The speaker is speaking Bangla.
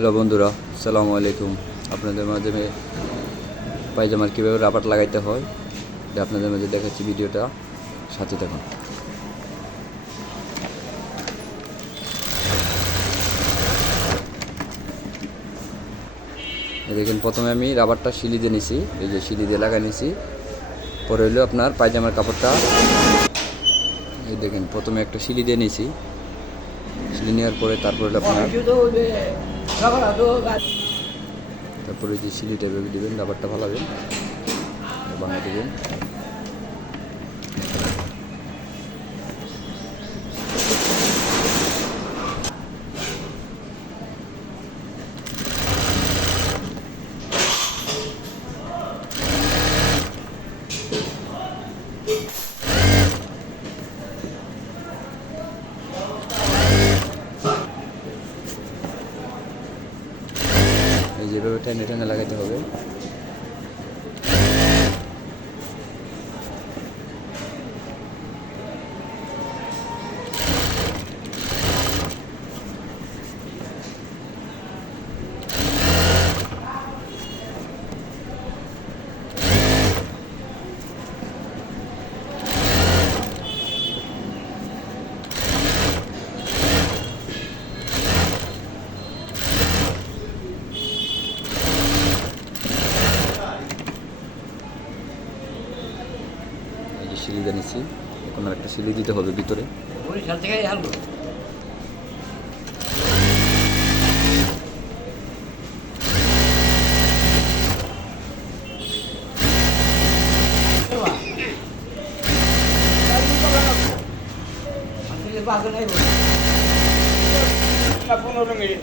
হ্যালো বন্ধুরা, আসসালামু আলাইকুম। আপনাদের মাঝে পায়জামার কীভাবে রাবার লাগাইতে হয় এটা আপনাদের মাঝে দেখাচ্ছি, ভিডিওটা সাথে দেখুন। দেখেন, প্রথমে আমি রাবারটা সিলি দিয়ে নিছি, এই যে সিলি দিয়ে লাগাই নিছি। পরে হইলো আপনার পায়জামার কাপড়টা, এই দেখেন প্রথমে একটা সিলি দিয়ে নিছি। সিলি নেওয়ার পরে তারপরে আপনার তারপরে যে সিলিটা ভেবে দেবেন, রাবারটা ভালাবেন, বানিয়ে দেবেন। এই যেভাবে টেনে টেনে লাগাতে হবে। সিলি জানিয়েছি, এখন আর একটা সিলি দিতে হবে ভিতরে। বাগন 15 মিনিট